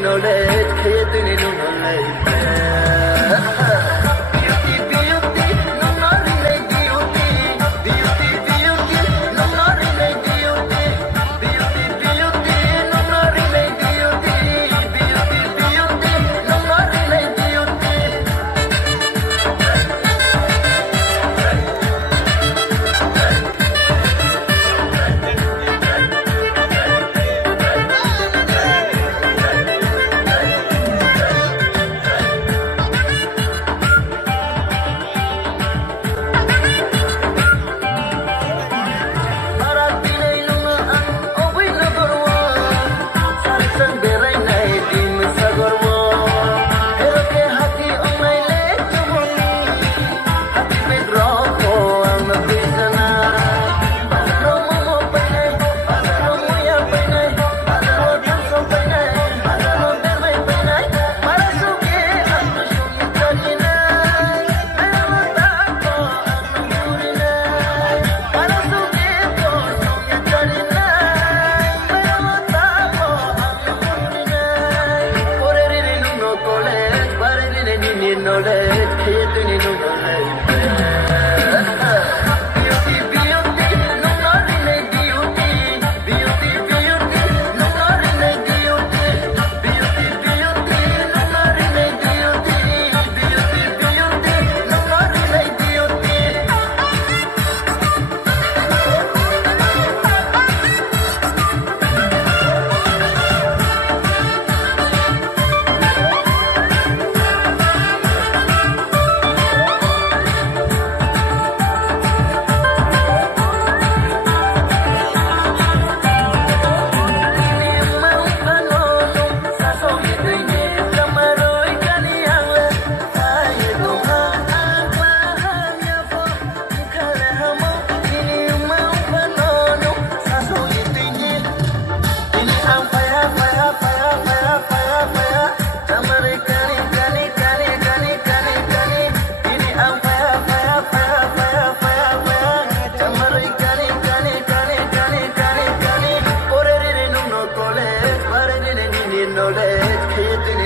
knowledge, creating a new knowledge. Beauty, beauty, no more relate beauty. Beauty, beauty, no more relate beauty. Beauty, beauty, no more relate beauty. Beauty, beauty, no more relate beauty. Knowledge, creating a new knowledge. Beauty, beauty, no more relate beauty. Beauty, beauty, no more relate beauty. Beauty, beauty, no more relate beauty. Beauty, beauty, no more relate beauty. Knowledge, creating